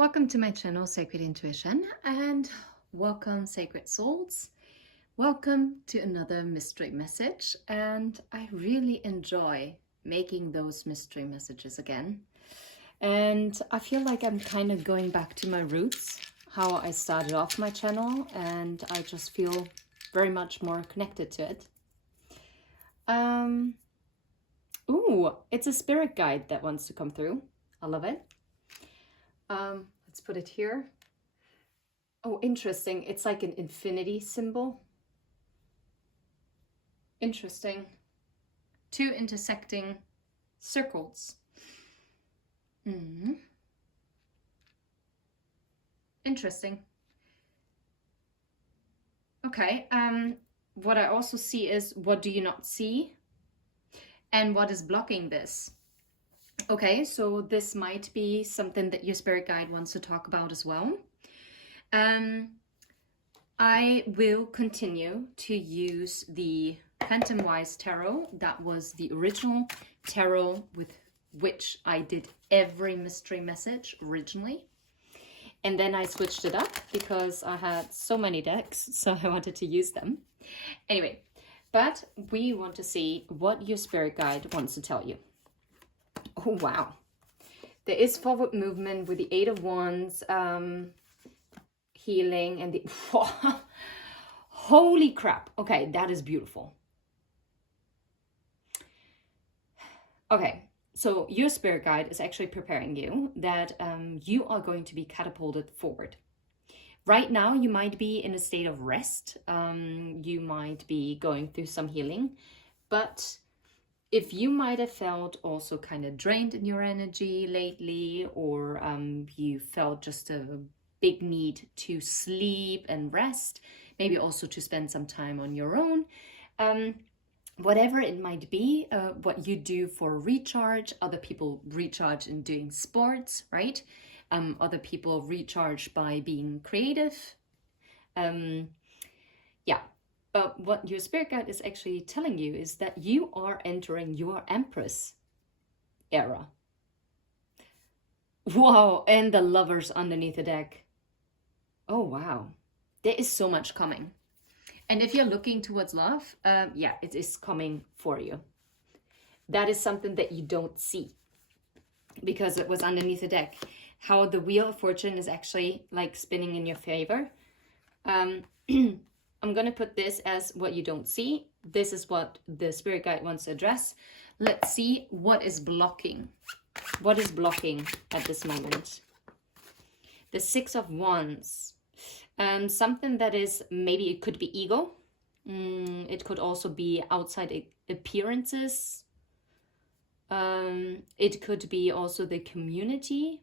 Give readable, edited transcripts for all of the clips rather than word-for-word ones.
Welcome to my channel, Sacred Intuition, and welcome, Sacred Souls. Welcome to another mystery message, and I really enjoy making those mystery messages again. And I feel like I'm kind of going back to my roots, how I started off my channel, and I just feel very much more connected to it. Ooh, it's a spirit guide that wants to come through. I love it. Let's put it here. Oh, interesting. It's like an infinity symbol. Interesting. Two intersecting circles. Interesting. Okay. What I also see is, what do you not see? And what is blocking this? Okay, so this might be something that your spirit guide wants to talk about as well. I will continue to use the Phantom Wise Tarot. That was the original tarot with which I did every mystery message originally. And then I switched it up because I had so many decks, so I wanted to use them. Anyway, but we want to see what your spirit guide wants to tell you. Oh, wow. There is forward movement with the Eight of Wands, healing, and the... Holy crap. Okay, that is beautiful. Okay, so your spirit guide is actually preparing you that you are going to be catapulted forward. Right now, you might be in a state of rest. You might be going through some healing, but if you might have felt also kind of drained in your energy lately, or you felt just a big need to sleep and rest, maybe also to spend some time on your own, whatever it might be, what you do for recharge. Other people recharge in doing sports, right? Other people recharge by being creative. Yeah. But what your spirit guide is actually telling you is that you are entering your Empress era. Wow, and the Lovers underneath the deck. Oh, wow. There is so much coming. And if you're looking towards love, yeah, it is coming for you. That is something that you don't see because it was underneath the deck. How the Wheel of Fortune is actually like spinning in your favor. I'm going to put this as what you don't see. This is what the spirit guide wants to address. Let's see what is blocking. What is blocking at this moment? The Six of Wands. Something that is, maybe it could be ego. It could also be outside appearances. It could be also the community.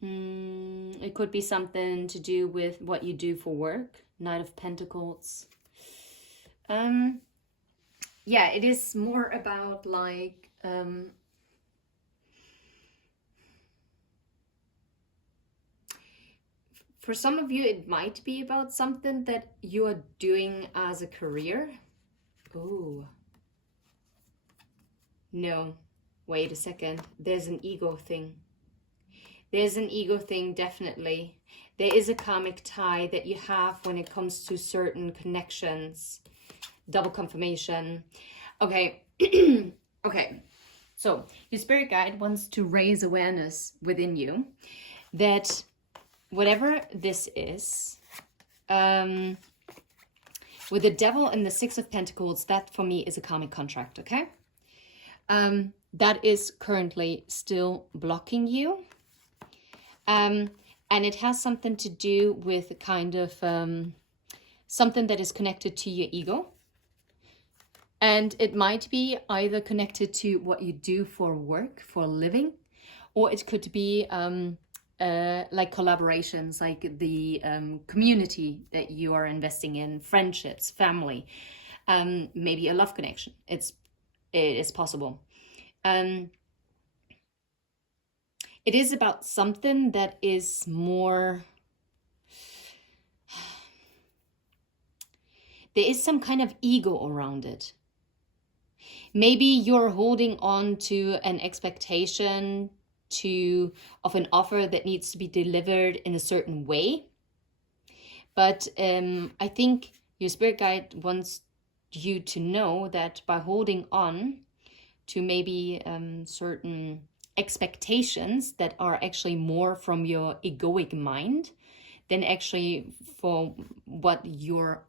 It could be something to do with what you do for work. Knight of Pentacles. Yeah, it is more about like for some of you, it might be about something that you are doing as a career. Oh. No, wait a second. There's an ego thing. There's an ego thing, definitely. There is a karmic tie that you have when it comes to certain connections. Double confirmation. Okay. Okay. So your spirit guide wants to raise awareness within you that whatever this is, with the Devil and the Six of Pentacles, that for me is a karmic contract, okay? That is currently still blocking you. And it has something to do with kind of something that is connected to your ego. And it might be either connected to what you do for work, for a living, or it could be like collaborations, like the community that you are investing in, friendships, family, maybe a love connection. It is possible. It is about something that is more... There is some kind of ego around it. Maybe you're holding on to an expectation of an offer that needs to be delivered in a certain way. But I think your spirit guide wants you to know that by holding on to maybe certain expectations that are actually more from your egoic mind than actually for what your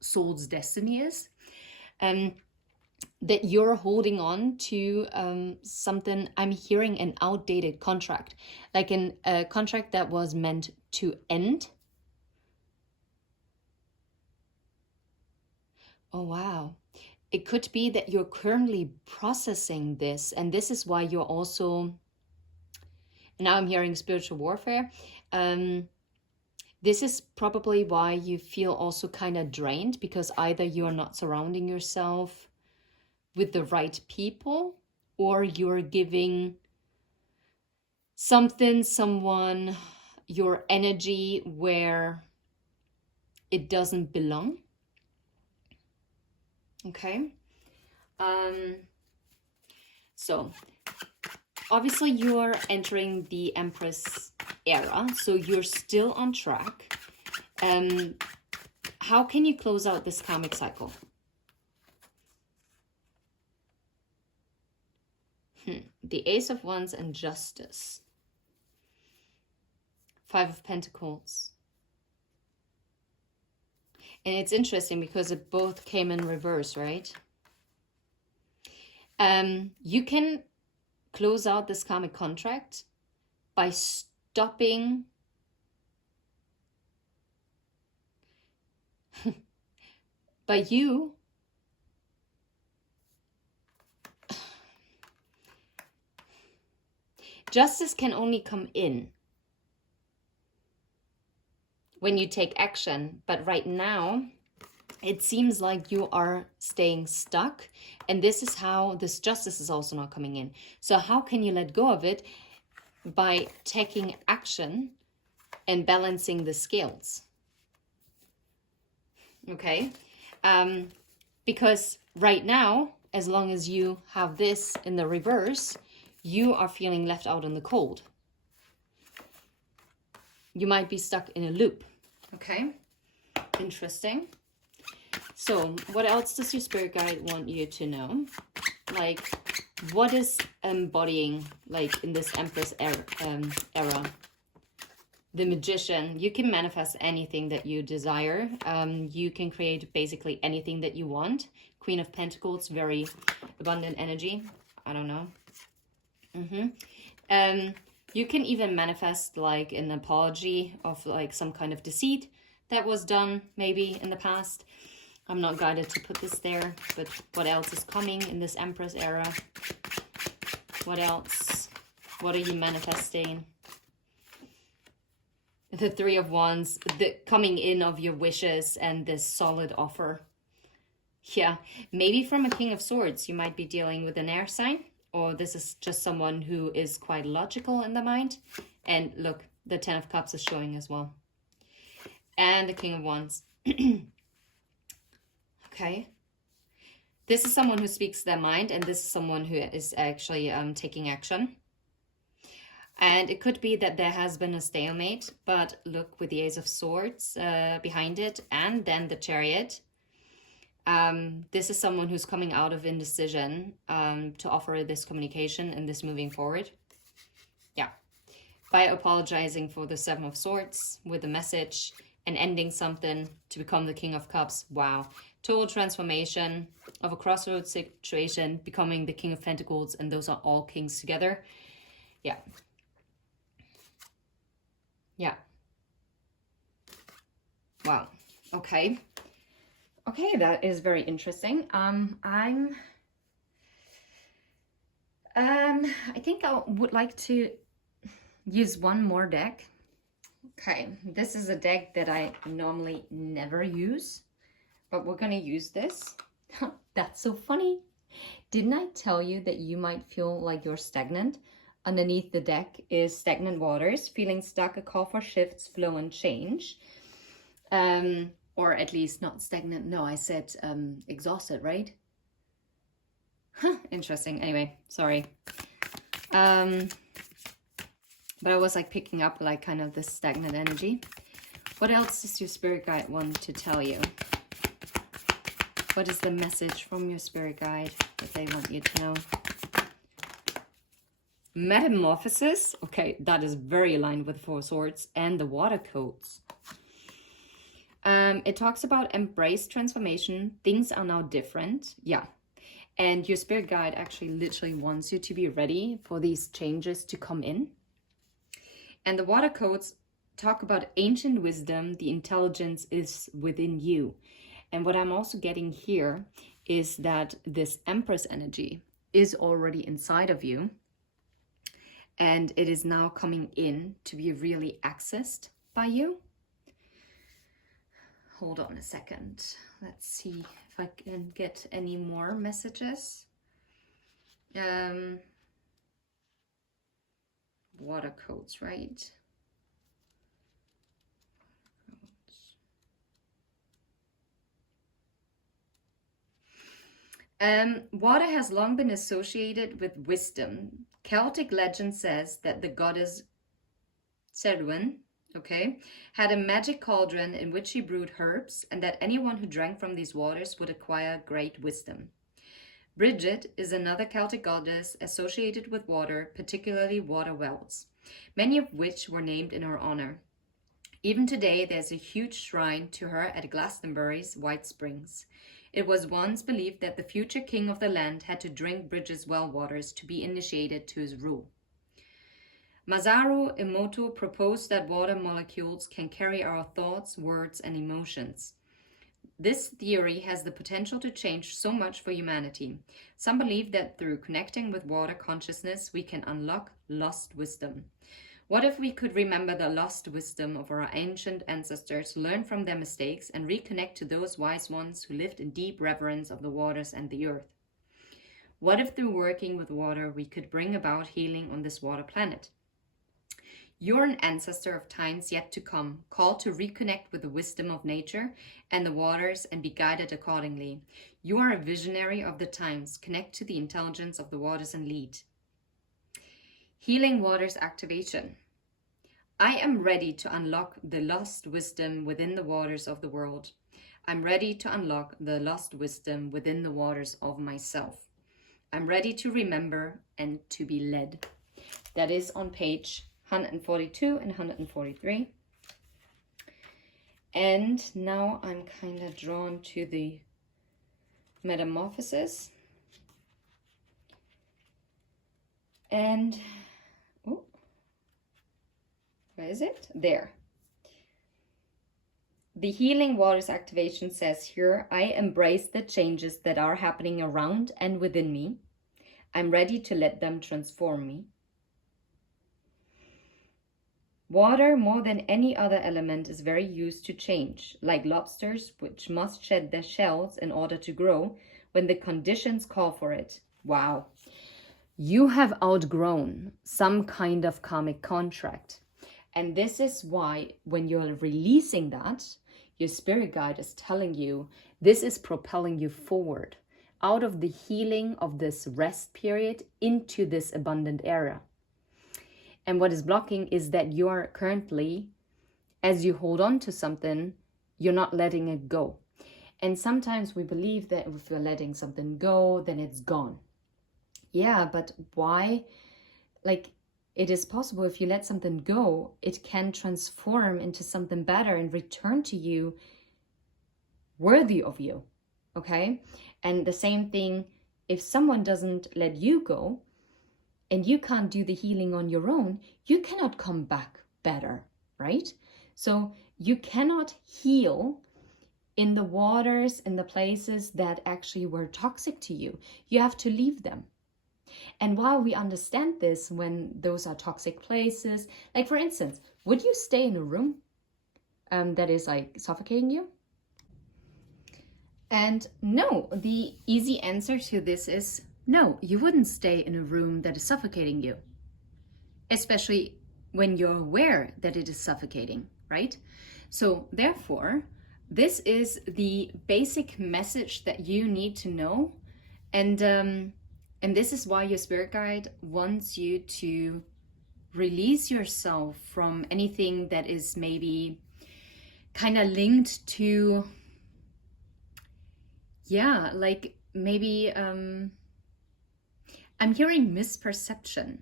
soul's destiny is, that you're holding on to something. I'm hearing an outdated contract, like a contract that was meant to end. Oh, wow. It could be that you're currently processing this, and this is why you're also, now I'm hearing spiritual warfare. This is probably why you feel also kind of drained, because either you're not surrounding yourself with the right people, or you're giving someone your energy where it doesn't belong. Okay. So obviously you're entering the Empress era, so you're still on track. How can you close out this karmic cycle? The Ace of Wands and Justice. 5 of Pentacles. And it's interesting because it both came in reverse, right? You can close out this karmic contract by stopping by you justice can only come in when you take action, but right now it seems like you are staying stuck, and this is how this justice is also not coming in. So how can you let go of it? By taking action and balancing the scales. Okay, because right now, as long as you have this in the reverse, you are feeling left out in the cold. You might be stuck in a loop. Okay, interesting. So what else does your spirit guide want you to know? Like, what is embodying, like, in this Empress era? The Magician. You can manifest anything that you desire. You can create basically anything that you want. Queen of Pentacles, very abundant energy. I don't know. You can even manifest like an apology of like some kind of deceit that was done maybe in the past. I'm not guided to put this there, but what else is coming in this Empress era? What else? What are you manifesting? The 3 of Wands, the coming in of your wishes and this solid offer. Yeah, maybe from a King of Swords, you might be dealing with an air sign. Or this is just someone who is quite logical in the mind. And look, the 10 of Cups is showing as well. And the King of Wands. Okay. This is someone who speaks their mind, and this is someone who is actually taking action. And it could be that there has been a stalemate, but look, with the Ace of Swords behind it, and then the Chariot. This is someone who's coming out of indecision to offer this communication and this moving forward. Yeah. By apologizing for the 7 of Swords with a message and ending something to become the King of Cups. Wow. Total transformation of a crossroads situation, becoming the King of Pentacles, and those are all kings together. Yeah. Yeah. Wow. Okay. Okay, that is very interesting. I think I would like to use one more deck. Okay, this is a deck that I normally never use, but we're gonna use this. That's so funny. Didn't I tell you that you might feel like you're stagnant? Underneath the deck is stagnant waters, feeling stuck, a call for shifts, flow, and change. Or at least not stagnant. No, I said exhausted, right? Huh, interesting. Anyway, sorry. But I was like picking up like kind of this stagnant energy. What else does your spirit guide want to tell you? What is the message from your spirit guide that they want you to know? Metamorphosis. Okay, that is very aligned with Four Swords and the water codes. It talks about embrace transformation. Things are now different. Yeah. And your spirit guide actually literally wants you to be ready for these changes to come in. And the water codes talk about ancient wisdom. The intelligence is within you. And what I'm also getting here is that this Empress energy is already inside of you. And it is now coming in to be really accessed by you. Hold on a second. Let's see if I can get any more messages. Water codes, right? Water has long been associated with wisdom. Celtic legend says that the goddess Cerwyn, had a magic cauldron in which she brewed herbs, and that anyone who drank from these waters would acquire great wisdom. Bridget is another Celtic goddess associated with water, particularly water wells, many of which were named in her honor. Even today, there's a huge shrine to her at Glastonbury's White Springs. It was once believed that the future king of the land had to drink Bridget's well waters to be initiated to his rule. Masaru Emoto proposed that water molecules can carry our thoughts, words, and emotions. This theory has the potential to change so much for humanity. Some believe that through connecting with water consciousness, we can unlock lost wisdom. What if we could remember the lost wisdom of our ancient ancestors, learn from their mistakes, and reconnect to those wise ones who lived in deep reverence of the waters and the earth? What if through working with water, we could bring about healing on this water planet? You're an ancestor of times yet to come, called to reconnect with the wisdom of nature and the waters and be guided accordingly. You are a visionary of the times. Connect to the intelligence of the waters and lead. Healing waters activation. I am ready to unlock the lost wisdom within the waters of the world. I'm ready to unlock the lost wisdom within the waters of myself. I'm ready to remember and to be led. That is on page 142 and 143. And now I'm kind of drawn to the metamorphosis. And, oh, where is it? There. The healing waters activation says here, I embrace the changes that are happening around and within me. I'm ready to let them transform me. Water, more than any other element, is very used to change, like lobsters, which must shed their shells in order to grow when the conditions call for it. Wow. You have outgrown some kind of karmic contract. And this is why when you're releasing that, your spirit guide is telling you this is propelling you forward out of the healing of this rest period into this abundant era. And what is blocking is that you are currently, as you hold on to something, you're not letting it go. And sometimes we believe that if we're letting something go, then it's gone. Yeah, but why? Like, it is possible if you let something go, it can transform into something better and return to you worthy of you, okay? And the same thing, if someone doesn't let you go, and you can't do the healing on your own, you cannot come back better, right? So you cannot heal in the waters, in the places that actually were toxic to you. You have to leave them. And while we understand this, when those are toxic places, like for instance, would you stay in a room that is like suffocating you? And no, the easy answer to this is no, you wouldn't stay in a room that is suffocating you, especially when you're aware that it is suffocating, right? So therefore, this is the basic message that you need to know. And this is why your spirit guide wants you to release yourself from anything that is maybe kind of linked to, yeah, like maybe I'm hearing misperception.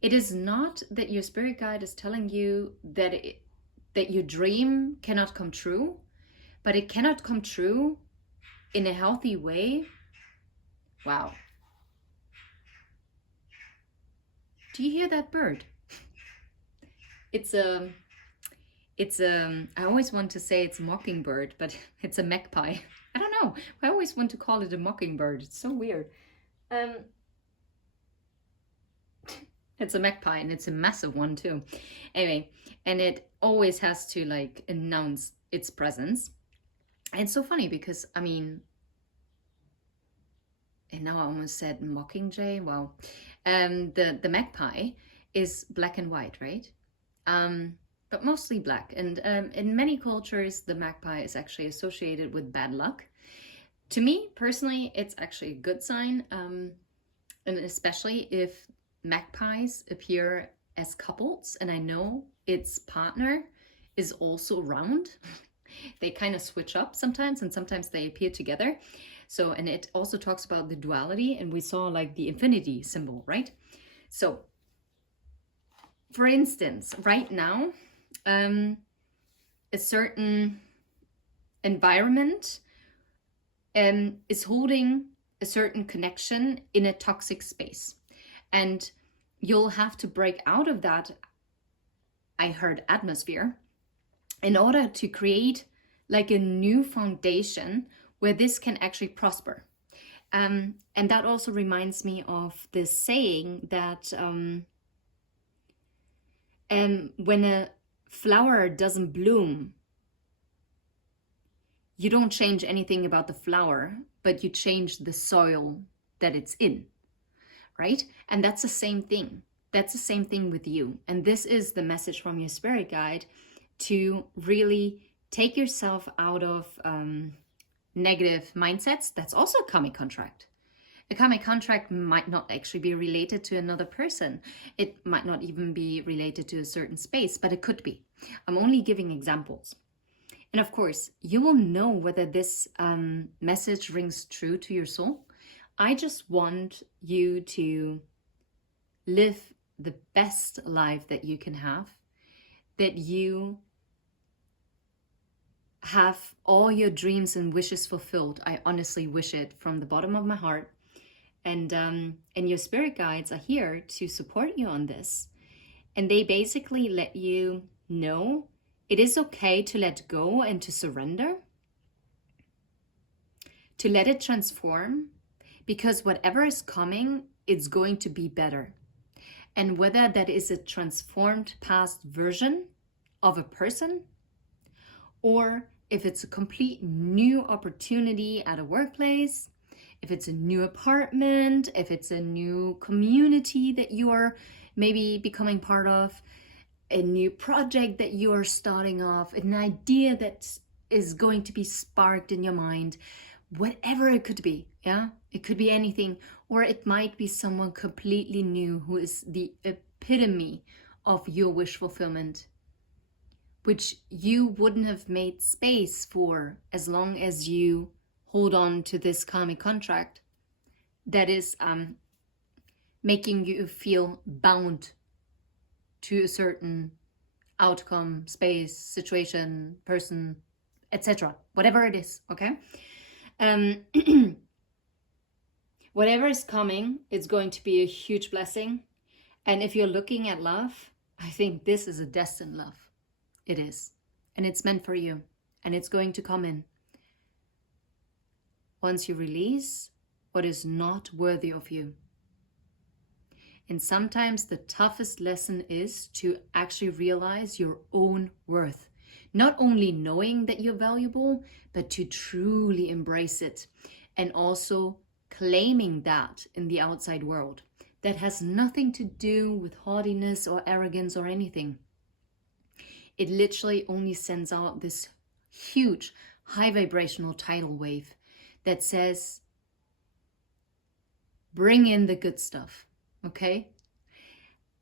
It is not that your spirit guide is telling you that that your dream cannot come true, but it cannot come true in a healthy way. Wow. Do you hear that bird? It's a, I always want to say it's a mockingbird, but it's a magpie. I don't know. I always want to call it a mockingbird. It's so weird. It's a magpie, and it's a massive one too. Anyway, and it always has to like announce its presence. And it's so funny because, I mean, and now I almost said mockingjay. Wow. The magpie is black and white, right? But mostly black. And in many cultures, the magpie is actually associated with bad luck. To me, personally, it's actually a good sign. And especially if magpies appear as couples, and I know its partner is also round. They kind of switch up sometimes, and sometimes they appear together. So, and it also talks about the duality, and we saw like the infinity symbol, right? So, for instance, right now, a certain environment is holding a certain connection in a toxic space. And you'll have to break out of that, I heard, atmosphere in order to create like a new foundation where this can actually prosper. And that also reminds me of this saying that when a flower doesn't bloom, you don't change anything about the flower, but you change the soil that it's in, right? And that's the same thing. That's the same thing with you. And this is the message from your spirit guide, to really take yourself out of negative mindsets. That's also a karmic contract. A karmic contract might not actually be related to another person. It might not even be related to a certain space, but it could be. I'm only giving examples. And of course, you will know whether this message rings true to your soul. I just want you to live the best life that you can have, that you have all your dreams and wishes fulfilled. I honestly wish it from the bottom of my heart. And your spirit guides are here to support you on this. And they basically let you know it is okay to let go and to surrender, to let it transform, because whatever is coming, it's going to be better. And whether that is a transformed past version of a person, or if it's a complete new opportunity at a workplace, if it's a new apartment, if it's a new community that you are maybe becoming part of, a new project that you are starting off, an idea that is going to be sparked in your mind, whatever it could be, yeah? It could be anything, or it might be someone completely new who is the epitome of your wish fulfillment, which you wouldn't have made space for as long as you hold on to this karmic contract that is making you feel bound to a certain outcome, space, situation, person, etc. Whatever it is, okay? Whatever is coming, it's going to be a huge blessing. And if you're looking at love, I think this is a destined love. It is. And it's meant for you. And it's going to come in. Once you release what is not worthy of you. And sometimes the toughest lesson is to actually realize your own worth. Not only knowing that you're valuable, but to truly embrace it. And also claiming that in the outside world. That has nothing to do with haughtiness or arrogance or anything. It literally only sends out this huge, high vibrational tidal wave that says, bring in the good stuff. Okay?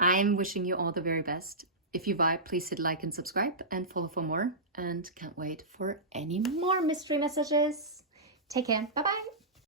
I'm wishing you all the very best. If you vibe, please hit like and subscribe and follow for more. And can't wait for any more mystery messages. Take care. Bye bye.